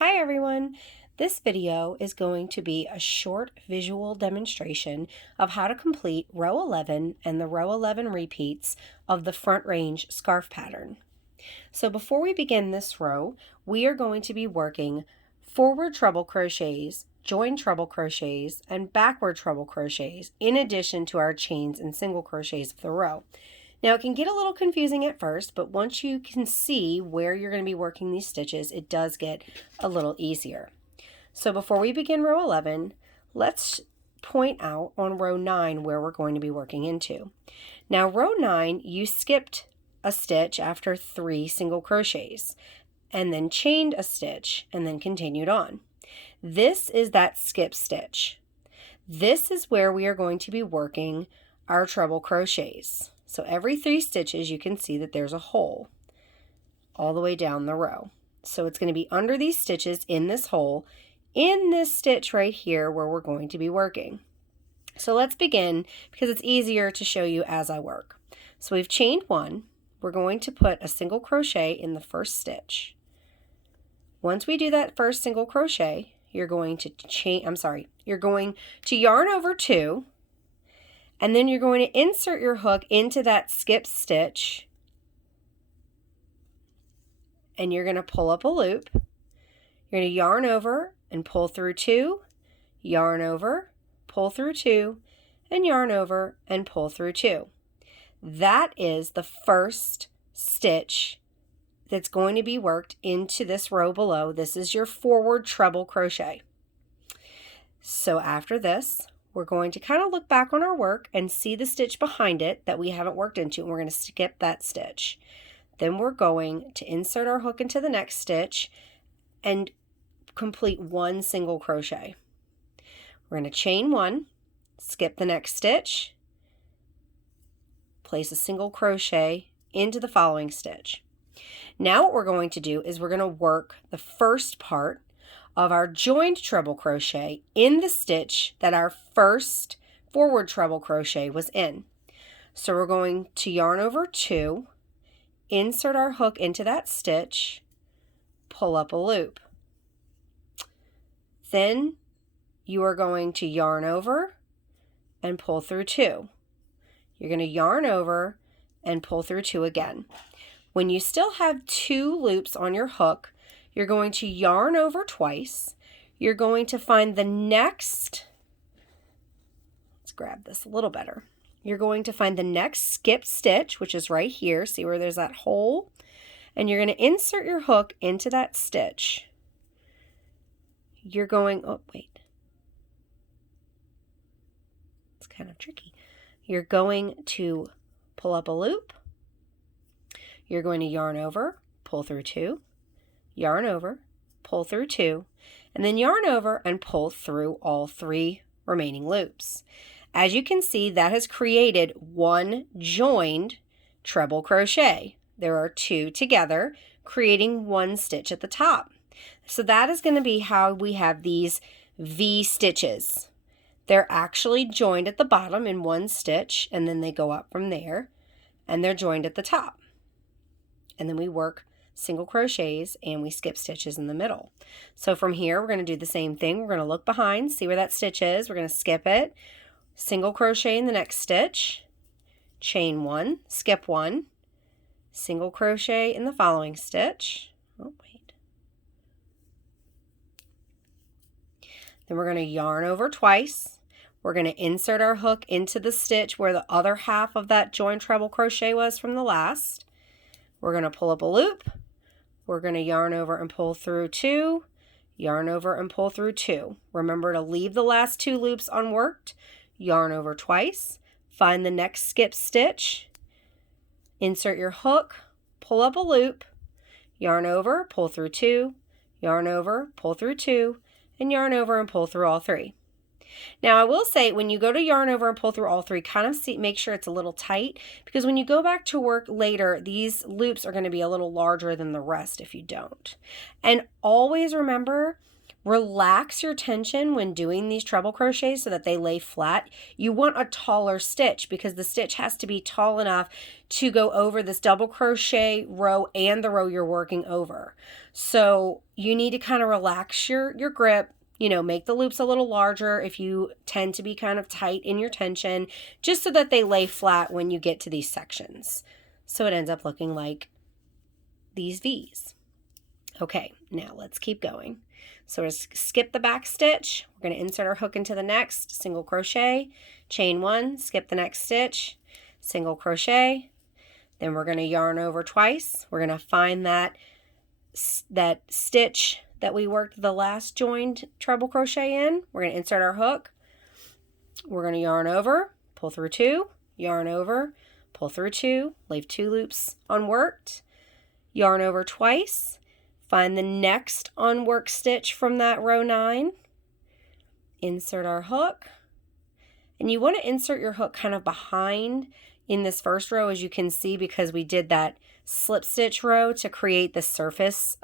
Hi everyone! This video is going to be a short visual demonstration of how to complete row 11 and the row 11 repeats of the front range scarf pattern. So before we begin this row, we are going to be working forward treble crochets, joined treble crochets, and backward treble crochets in addition to our chains and single crochets of the row. Now it can get a little confusing at first, but once you can see where you're going to be working these stitches, it does get a little easier. So before we begin row 11, let's point out on row 9 where we're going to be working into. Now row 9, you skipped a stitch after 3 single crochets and then chained a stitch and then continued on. This is that skip stitch. This is where we are going to be working our treble crochets. So every 3 stitches you can see that there's a hole all the way down the row. So it's going to be under these stitches in this hole in this stitch right here where we're going to be working. So let's begin because it's easier to show you as I work. So we've chained 1. We're going to put a single crochet in the first stitch. Once we do that first single crochet, you're going to yarn over 2. And then you're going to insert your hook into that skip stitch and you're going to pull up a loop. You're going to yarn over and pull through 2, yarn over, pull through 2, and yarn over and pull through 2. That is the first stitch that's going to be worked into this row below. This is your forward treble crochet. So after this, we're going to kind of look back on our work and see the stitch behind it that we haven't worked into, and we're going to skip that stitch. Then we're going to insert our hook into the next stitch and complete 1 single crochet. We're going to chain 1, skip the next stitch, place a single crochet into the following stitch. Now what we're going to do is we're going to work the first part of our joined treble crochet in the stitch that our first forward treble crochet was in. So we're going to yarn over 2, insert our hook into that stitch, pull up a loop. Then you are going to yarn over and pull through 2. You're going to yarn over and pull through 2 again. When you still have 2 loops on your hook, you're going to yarn over twice. You're going to find the next, let's grab this a little better. You're going to find the next skip stitch, which is right here. See where there's that hole? And you're going to insert your hook into that stitch. You're going, oh, wait. It's kind of tricky. You're going to pull up a loop. You're going to yarn over, pull through 2. Yarn over, pull through 2, and then yarn over and pull through all 3 remaining loops. As you can see, that has created 1 joined treble crochet. There are 2 together, creating 1 stitch at the top. So that is going to be how we have these V stitches. They're actually joined at the bottom in 1 stitch, and then they go up from there, and they're joined at the top. And then we work single crochets and we skip stitches in the middle. So from here we're going to do the same thing. We're going to look behind, see where that stitch is. We're going to skip it, single crochet in the next stitch, chain 1, skip 1, single crochet in the following stitch. Oh, wait. Then we're going to yarn over twice. We're going to insert our hook into the stitch where the other half of that joined treble crochet was from the last. We're going to pull up a loop. We're going to yarn over and pull through 2, yarn over and pull through 2. Remember to leave the last 2 loops unworked, yarn over twice, find the next skip stitch, insert your hook, pull up a loop, yarn over, pull through 2, yarn over, pull through 2, and yarn over and pull through all 3. Now I will say when you go to yarn over and pull through all 3, kind of make sure it's a little tight, because when you go back to work later, these loops are going to be a little larger than the rest if you don't. And always remember, Relax your tension when doing these treble crochets so that they lay flat. You want a taller stitch because the stitch has to be tall enough to go over this double crochet row and the row you're working over. So you need to kind of relax your grip, you know, make the loops a little larger if you tend to be kind of tight in your tension, just so that they lay flat when you get to these sections. So it ends up looking like these V's. Okay, now let's keep going. So we'll skip the back stitch. We're going to insert our hook into the next, single crochet, chain one, skip the next stitch, single crochet. Then we're going to yarn over twice. We're going to find that stitch that we worked the last joined treble crochet in. We're going to insert our hook. We're going to yarn over, pull through two, yarn over, pull through two, leave two loops unworked, yarn over twice. Find the next unworked stitch from that row 9, insert our hook, and you want to insert your hook kind of behind in this first row, as you can see, because we did that slip stitch row to create the surface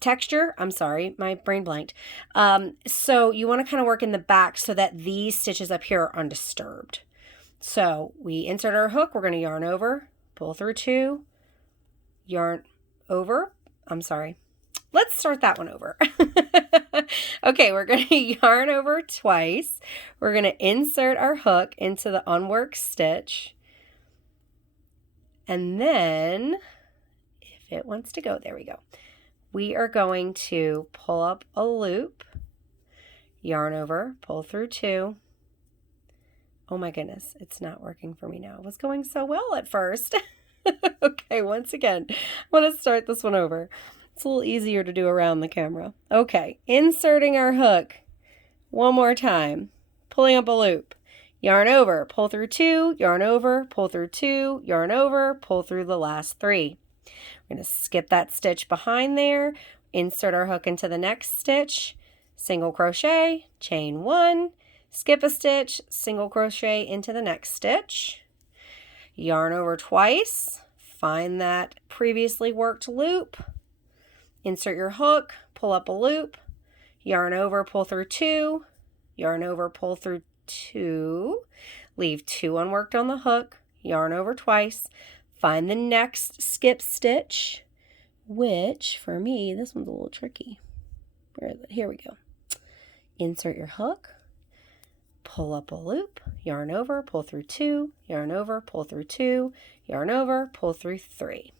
texture. I'm sorry, my brain blanked. So you want to kind of work in the back so that these stitches up here are undisturbed. So we insert our hook, we're going to yarn over, pull through two, yarn over. I'm sorry. Let's start that one over. Okay, we're going to yarn over twice. We're going to insert our hook into the unworked stitch. And then, if it wants to go, there we go. We are going to pull up a loop, yarn over, pull through two. Oh my goodness, it's not working for me now. It was going so well at first. Okay, once again, I want to start this one over. It's a little easier to do around the camera. Okay, inserting our hook one more time, pulling up a loop, yarn over, pull through two, yarn over, pull through two, yarn over, pull through the last three. We're going to skip that stitch behind there, insert our hook into the next stitch, single crochet, chain one, skip a stitch, single crochet into the next stitch. Yarn over twice, find that previously worked loop, insert your hook, pull up a loop, yarn over, pull through two, yarn over, pull through two, leave two unworked on the hook, yarn over twice, find the next skip stitch, which for me, this one's a little tricky. Where is it? Here we go. Insert your hook, pull up a loop, yarn over, pull through two, yarn over, pull through two, yarn over, pull through three.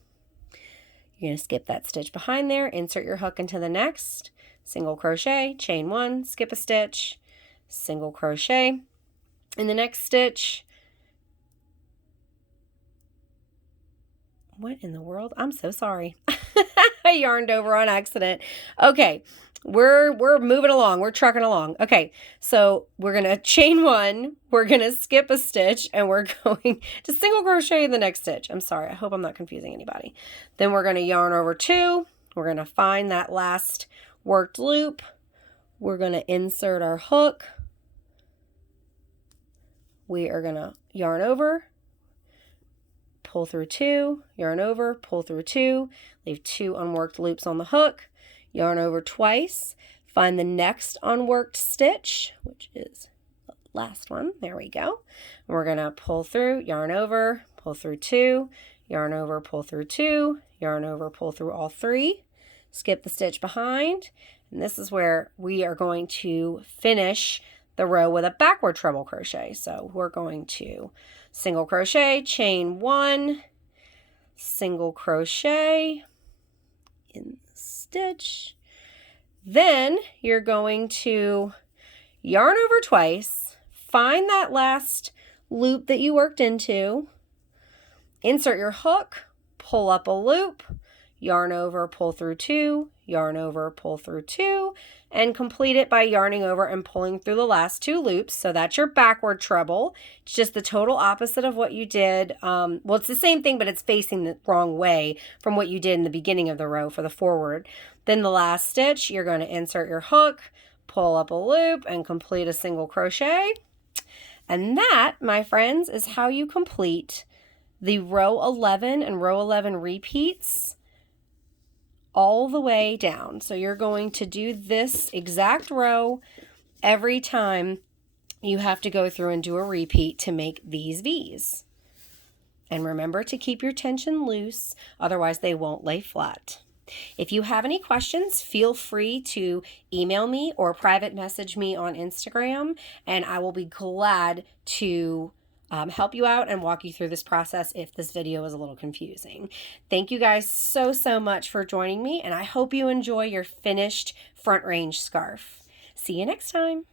You're going to skip that stitch behind there, insert your hook into the next, single crochet, chain one, skip a stitch, single crochet in the next stitch. What in the world? I'm so sorry. I yarned over on accident. Okay. We're moving along. We're trucking along. Okay, so we're going to chain one, we're going to skip a stitch, and we're going to single crochet in the next stitch. I'm sorry. I hope I'm not confusing anybody. Then we're going to yarn over two. We're going to find that last worked loop. We're going to insert our hook. We are going to yarn over, pull through two, yarn over, pull through two, leave two unworked loops on the hook. Yarn over twice, find the next unworked stitch, which is the last one. There we go. And we're going to pull through, yarn over, pull through two, yarn over, pull through two, yarn over, pull through all three, skip the stitch behind, and this is where we are going to finish the row with a backward treble crochet. So we're going to single crochet, chain one, single crochet in stitch. Then you're going to yarn over twice, find that last loop that you worked into, insert your hook, pull up a loop, yarn over, pull through two, yarn over, pull through two, and complete it by yarning over and pulling through the last two loops. So that's your backward treble. It's just the total opposite of what you did. Well, it's the same thing, but it's facing the wrong way from what you did in the beginning of the row for the forward. Then the last stitch, you're going to insert your hook, pull up a loop, and complete a single crochet. And that, my friends, is how you complete the row 11 and row 11 repeats all the way down. So you're going to do this exact row every time you have to go through and do a repeat to make these V's. And remember to keep your tension loose, otherwise they won't lay flat. If you have any questions, feel free to email me or private message me on Instagram, and I will be glad to help you out and walk you through this process if this video is a little confusing. Thank you guys so much for joining me, and I hope you enjoy your finished front range scarf. See you next time.